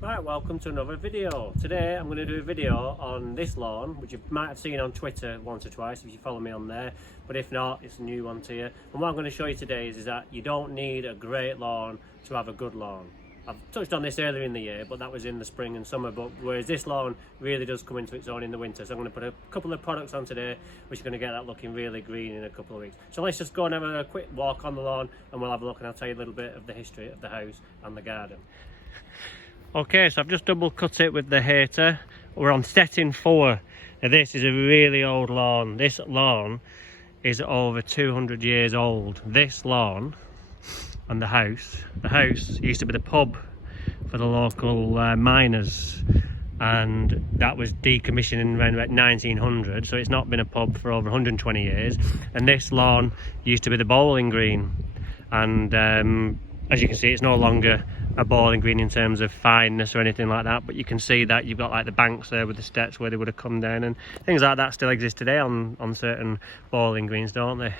Right, welcome to another video. Today I'm going to do a video on this lawn, which you might have seen on Twitter once or twice if you follow me on there, but if not, it's a new one to you. And what I'm going to show you today is that you don't need a great lawn to have a good lawn. I've touched on this earlier in the year, but that was in the spring and summer, but whereas this lawn really does come into its own in the winter. So I'm going to put a couple of products on today, which are going to get that looking really green in a couple of weeks. So let's just go and have a quick walk on the lawn and we'll have a look and I'll tell you a little bit of the history of the house and the garden. Okay, so I've just double cut it with the hater. We're on setting 4. Now this is a really old lawn. This lawn is over 200 years old. This lawn and the house used to be the pub for the local miners, and that was decommissioning around about 1900, so it's not been a pub for over 120 years. And this lawn used to be the bowling green, and as you can see, it's no longer a bowling green in terms of fineness or anything like that, but you can see that you've got like the banks there with the steps where they would have come down, and things like that still exist today on certain bowling greens, don't they?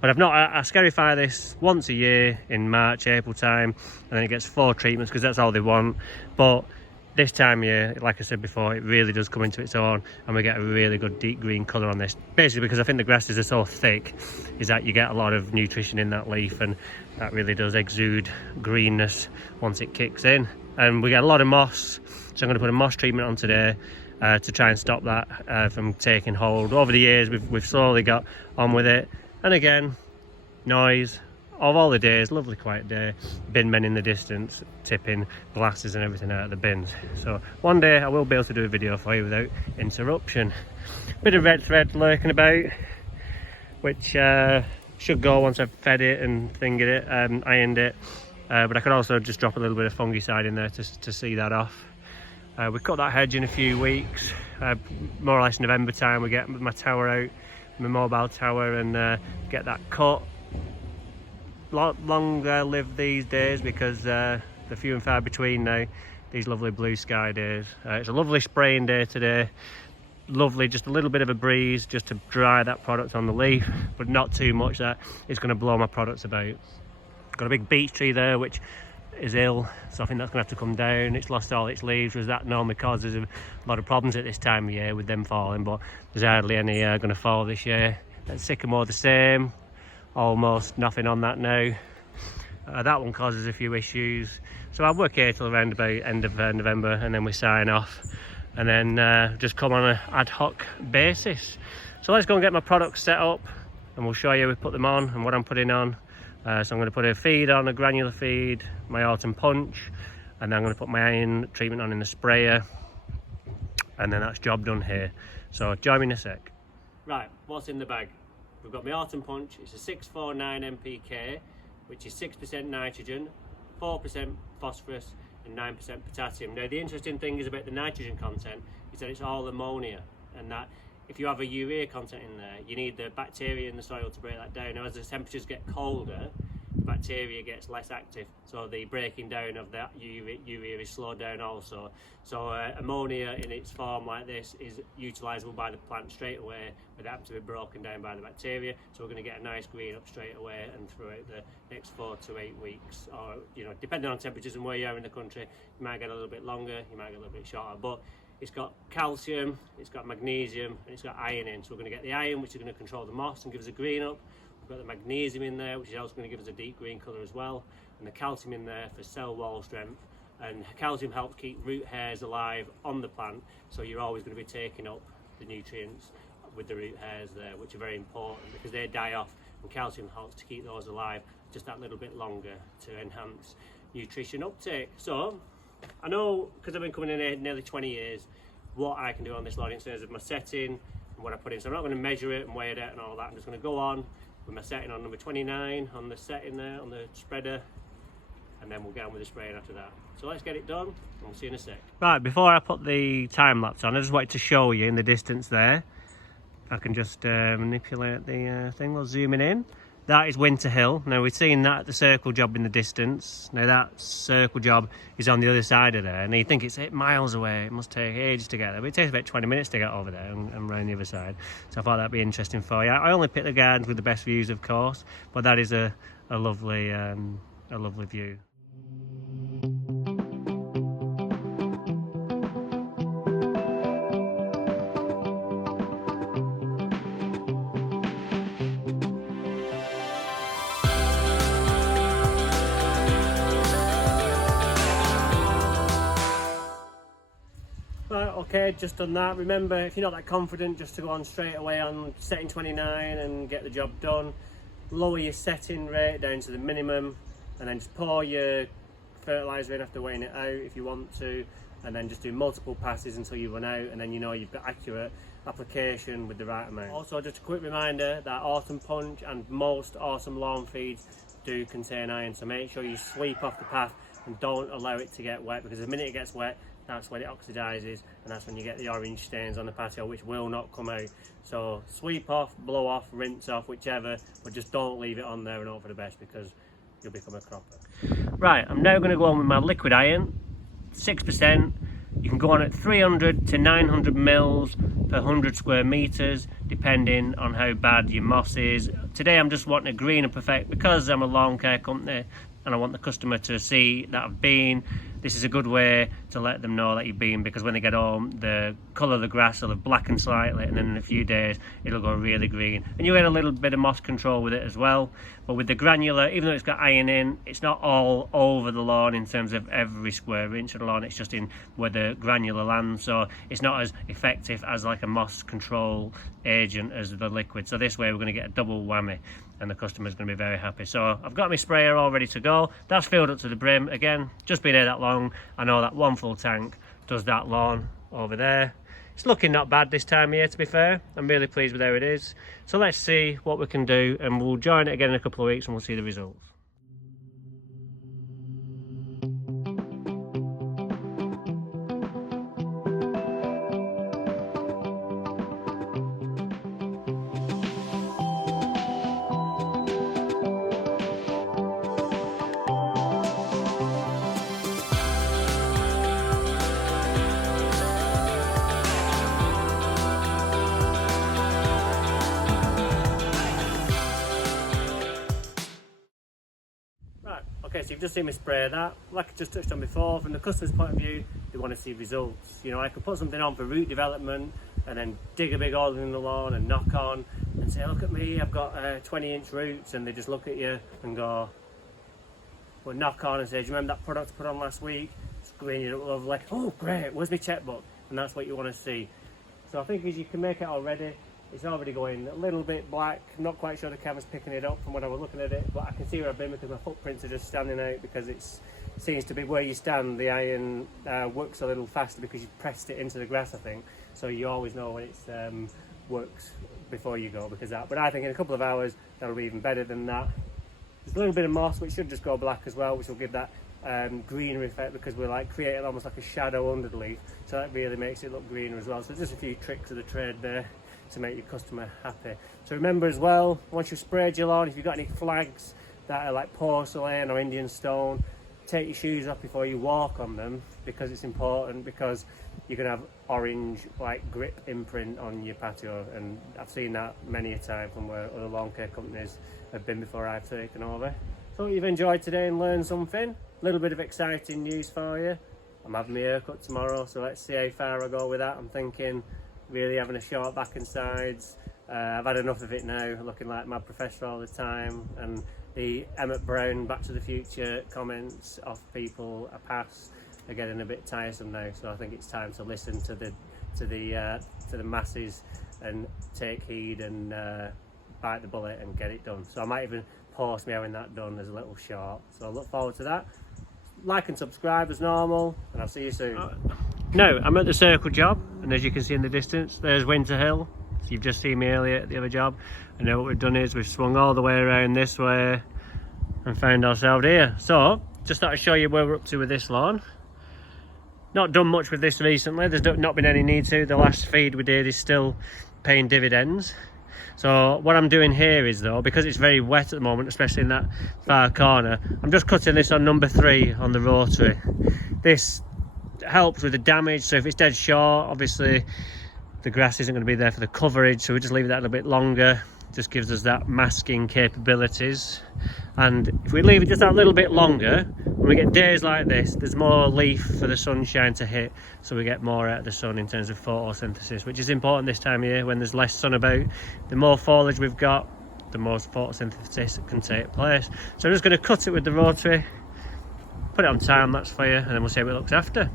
But I scarify this once a year in March, April time, and then it gets 4 treatments because that's all they want. But this time of year, like I said before, it really does come into its own and we get a really good deep green colour on this. Basically because I think the grasses are so thick, is that you get a lot of nutrition in that leaf, and that really does exude greenness once it kicks in. And we get a lot of moss, so I'm going to put a moss treatment on today to try and stop that from taking hold. Over the years we've slowly got on with it, and again, noise of all the days, lovely quiet day, bin men in the distance tipping glasses and everything out of the bins. So one day I will be able to do a video for you without interruption. Bit of red thread lurking about, which should go once I've fed it and fingered it, ironed it, but I could also just drop a little bit of fungicide in there to see that off. We cut that hedge in a few weeks, more or less November time. We get my tower out, my mobile tower, and get that cut. Longer live these days because they're few and far between now, these lovely blue sky days. It's a lovely spraying day today, lovely, just a little bit of a breeze just to dry that product on the leaf, but not too much that it's going to blow my products about. Got a big beech tree there which is ill, so I think that's going to have to come down. It's lost all its leaves, whereas that normally causes a lot of problems at this time of year with them falling, but there's hardly any going to fall this year. That sycamore the same, almost nothing on that now. That one causes a few issues, so I'll work here till around about end of November, and then we sign off, and then just come on an ad hoc basis. So let's go and get my products set up and we'll show you we put them on and what I'm putting on. So I'm going to put a feed on, a granular feed, my autumn punch, and then I'm going to put my iron treatment on in the sprayer, and then that's job done here. So join me in a sec. Right, what's in the bag? We've got my autumn punch. It's a 649 NPK, which is 6% nitrogen, 4% phosphorus and 9% potassium. Now the interesting thing is about the nitrogen content is that it's all ammonia, and that if you have a urea content in there, you need the bacteria in the soil to break that down. Now as the temperatures get colder, the bacteria gets less active, so the breaking down of that urea is slowed down also. So ammonia in its form like this is utilisable by the plant straight away without to be broken down by the bacteria. So we're going to get a nice green up straight away and throughout the next 4 to 8 weeks, or depending on temperatures and where you are in the country, you might get a little bit longer, you might get a little bit shorter, but it's got calcium, it's got magnesium, and it's got iron in. So we're going to get the iron, which is going to control the moss and give us a green up. We've got the magnesium in there, which is also going to give us a deep green colour as well, and the calcium in there for cell wall strength. And calcium helps keep root hairs alive on the plant, so you're always going to be taking up the nutrients with the root hairs there, which are very important because they die off, and calcium helps to keep those alive just that little bit longer to enhance nutrition uptake. So I know, because I've been coming in here nearly 20 years, what I can do on this lawn in terms of my setting and what I put in. So I'm not going to measure it and weigh it out and all that. I'm just going to go on with my setting on number 29 on the setting there, on the spreader, and then we'll get on with the spraying after that. So let's get it done and we'll see you in a sec. Right, before I put the time lapse on, I just wanted to show you in the distance there. I can just manipulate the thing while zooming in. That is Winter Hill. Now we're seeing that the circle job in the distance. Now that circle job is on the other side of there, and you think it's 8 miles away. It must take ages to get there, but it takes about 20 minutes to get over there and round the other side. So I thought that'd be interesting for you. I only pick the gardens with the best views, of course, but that is a lovely view. Right, okay, just done that. Remember, if you're not that confident, just to go on straight away on setting 29 and get the job done. Lower your setting rate down to the minimum, and then just pour your fertiliser in after weighing it out if you want to, and then just do multiple passes until you run out, and then you know you've got accurate application with the right amount. Also, just a quick reminder that Autumn Punch and most Autumn lawn feeds do contain iron, so make sure you sweep off the path and don't allow it to get wet, because the minute it gets wet, that's when it oxidises, and that's when you get the orange stains on the patio, which will not come out. So sweep off, blow off, rinse off, whichever, but just don't leave it on there and hope for the best, because you'll become a cropper. Right, I'm now going to go on with my liquid iron, 6%. You can go on at 300 to 900 mils per 100 square metres, depending on how bad your moss is. Today I'm just wanting a green and perfect, because I'm a lawn care company and I want the customer to see that I've been. This is a good way to let them know that you've been, because when they get home, the colour of the grass will have blackened slightly, and then in a few days it'll go really green. And you get a little bit of moss control with it as well. But with the granular, even though it's got iron in, it's not all over the lawn in terms of every square inch of the lawn, it's just in where the granular lands, so it's not as effective as like a moss control agent as the liquid. So this way we're going to get a double whammy, and the customer's going to be very happy. So I've got my sprayer all ready to go. That's filled up to the brim. Again, just been here that long, I know that one full tank does that lawn over there. It's looking not bad this time of year, to be fair. I'm really pleased with how it is. So let's see what we can do, and we'll join it again in a couple of weeks and we'll see the results. Okay, so you've just seen me spray that. Like I just touched on before, from the customer's point of view, they want to see results. You know, I could put something on for root development and then dig a big hole in the lawn and knock on and say, look at me, I've got 20-inch roots, and they just look at you and go, well, knock on and say, do you remember that product I put on last week? Screen it up lovely. Oh, great, where's my checkbook? And that's what you want to see. So I think as you can make it already, it's already going a little bit black. I'm not quite sure the camera's picking it up from when I was looking at it, but I can see where I've been because my footprints are just standing out, because it seems to be where you stand, the iron works a little faster because you've pressed it into the grass, I think. So you always know when it's works before you go, because that. But I think in a couple of hours, that'll be even better than that. There's a little bit of moss, which should just go black as well, which will give that greener effect, because we're like creating almost like a shadow under the leaf. So that really makes it look greener as well. So just a few tricks of the trade there to make your customer happy. So remember as well, once you've sprayed your lawn, if you've got any flags that are like porcelain or Indian stone, take your shoes off before you walk on them, because it's important, because you're going to have orange like grip imprint on your patio, and I've seen that many a time from where other lawn care companies have been before I've taken over. So you've enjoyed today and learned something. A little bit of exciting news for you. I'm having my haircut tomorrow, so let's see how far I go with that. I'm thinking really having a short back and sides. I've had enough of it now, looking like my professor all the time, and the Emmett Brown Back to the Future comments off people I pass are getting a bit tiresome now. So I think it's time to listen to the masses and take heed and bite the bullet and get it done. So I might even post me having that done as a little short. So I look forward to that. Like and subscribe as normal, and I'll see you soon. Now, I'm at the circle job, and as you can see in the distance, there's Winter Hill. So you've just seen me earlier at the other job. And now what we've done is we've swung all the way around this way and found ourselves here. So, just thought I'd show you where we're up to with this lawn. Not done much with this recently, there's not been any need to. The last feed we did is still paying dividends. So what I'm doing here is, though, because it's very wet at the moment, especially in that far corner, I'm just cutting this on number 3 on the rotary. This helps with the damage, so if it's dead short, obviously the grass isn't going to be there for the coverage, so we just leave that a little bit longer. Just gives us that masking capabilities. And if we leave it just that little bit longer, when we get days like this, there's more leaf for the sunshine to hit, so we get more out of the sun in terms of photosynthesis, which is important this time of year when there's less sun about. The more foliage we've got, the more photosynthesis can take place. So I'm just going to cut it with the rotary, put it on time lapse for you, and then we'll see how it looks after.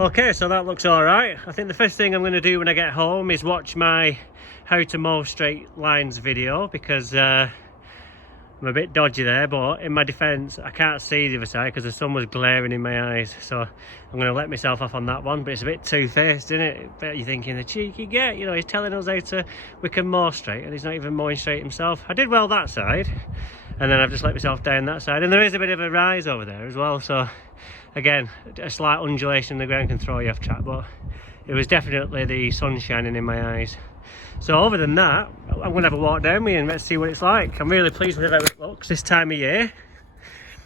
Okay, so that looks all right. I think the first thing I'm going to do when I get home is watch my how to mow straight lines video, because I'm a bit dodgy there, but in my defence I can't see the other side because the sun was glaring in my eyes, so I'm going to let myself off on that one. But it's a bit two-faced, isn't it? But you're thinking, the cheeky get, you know, he's telling us we can mow straight and he's not even mowing straight himself. I did well that side, and then I've just let myself down that side, and there is a bit of a rise over there as well, so again, a slight undulation in the ground can throw you off track, but it was definitely the sun shining in my eyes. So other than that, I'm going to have a walk down me and let's see what it's like. I'm really pleased with how it looks this time of year.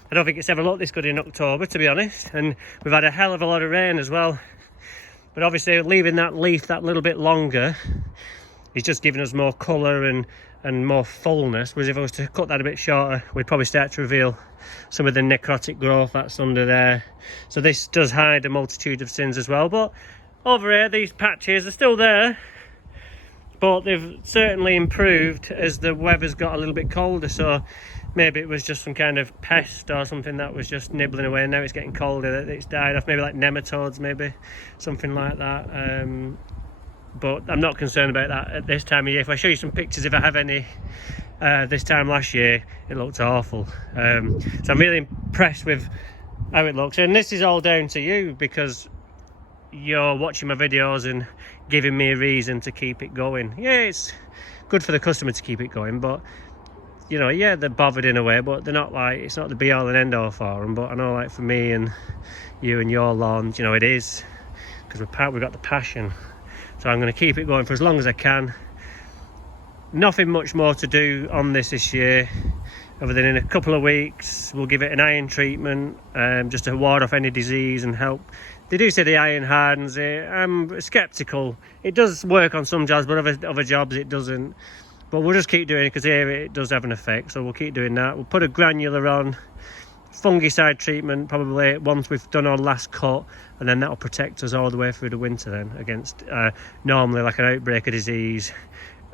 I don't think it's ever looked this good in October, to be honest, and we've had a hell of a lot of rain as well. But obviously leaving that leaf that little bit longer is just giving us more colour and more fullness, whereas if I was to cut that a bit shorter, we'd probably start to reveal some of the necrotic growth that's under there. So this does hide a multitude of sins as well. But over here, these patches are still there, but they've certainly improved as the weather's got a little bit colder. So maybe it was just some kind of pest or something that was just nibbling away. Now it's getting colder, it's died off. Maybe like nematodes, maybe something like that. But I'm not concerned about that at this time of year. If I show you some pictures, if I have any, this time last year, it looked awful. So I'm really impressed with how it looks. And this is all down to you, because you're watching my videos and giving me a reason to keep it going. Yeah, it's good for the customer to keep it going, but you know, yeah, they're bothered in a way, but they're not like, it's not the be all and end all for them. But I know, like for me and you and your lawns, you know, it is, because we've got the passion. So I'm going to keep it going for as long as I can. Nothing much more to do on this year, other than in a couple of weeks we'll give it an iron treatment, just to ward off any disease and help. They do say the iron hardens it. I'm sceptical. It does work on some jobs, but other jobs it doesn't. But we'll just keep doing it, because here it does have an effect, so we'll keep doing that. We'll put a granular on, fungicide treatment probably once we've done our last cut, and then that'll protect us all the way through the winter then against normally like an outbreak of disease.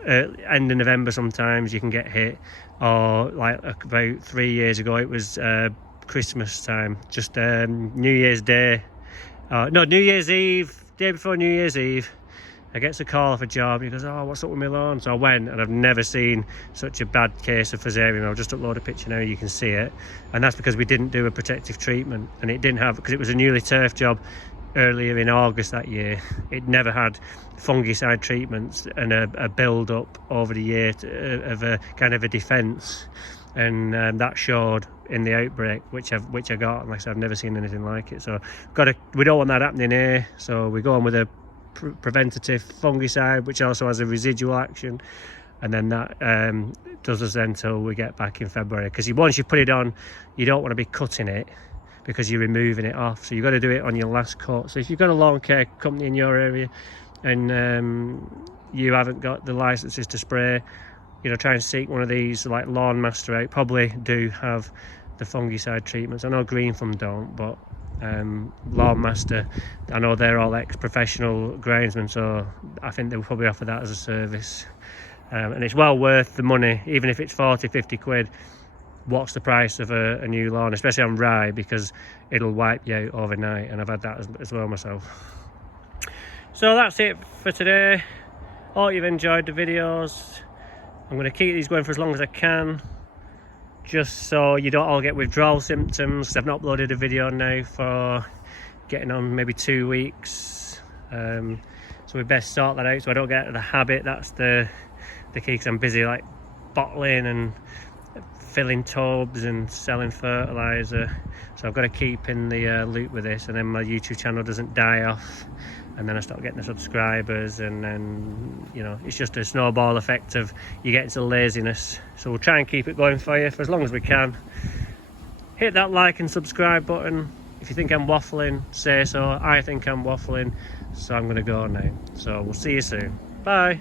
End of November sometimes you can get hit, or like about 3 years ago it was Christmas time, just New Year's Day, no, New Year's Eve, day before New Year's Eve, I get a call off a job. He goes, oh, what's up with my lawn? So I went, and I've never seen such a bad case of Fusarium. I'll just upload a picture now, you can see it. And that's because we didn't do a protective treatment, and it didn't have, because it was a newly turf job earlier in August that year. It never had fungicide treatments and a build up over the year of a kind of a defence, and that showed in the outbreak, which I got. And like I said, I've never seen anything like it. So we don't want that happening here. So we go on with a preventative fungicide, which also has a residual action, and then that does us until we get back in February, because once you put it on, you don't want to be cutting it, because you're removing it off. So you've got to do it on your last cut. So if you've got a lawn care company in your area and you haven't got the licenses to spray, you know, try and seek one of these like Lawn Master out. Probably do have the fungicide treatments. I know Green Thumb don't, but Lawn Master, I know they're all ex-professional groundsmen, so I think they'll probably offer that as a service, and it's well worth the money. Even if it's 40-50 quid, what's the price of a new lawn, especially on rye, because it'll wipe you out overnight, and I've had that as well myself. So that's it for today. Hope you've enjoyed the videos. I'm going to keep these going for as long as I can, just so you don't all get withdrawal symptoms, because I've not uploaded a video now for getting on maybe 2 weeks. So we best sort that out so I don't get out of the habit. That's the key, because I'm busy like bottling and filling tubs and selling fertilizer, so I've got to keep in the loop with this, and then my YouTube channel doesn't die off, and then I start getting the subscribers, and then, you know, it's just a snowball effect of you get into laziness. So we'll try and keep it going for you for as long as we can. Hit that like and subscribe button. If you think I'm waffling, say so. I think I'm waffling, so I'm going to go now. So we'll see you soon. Bye.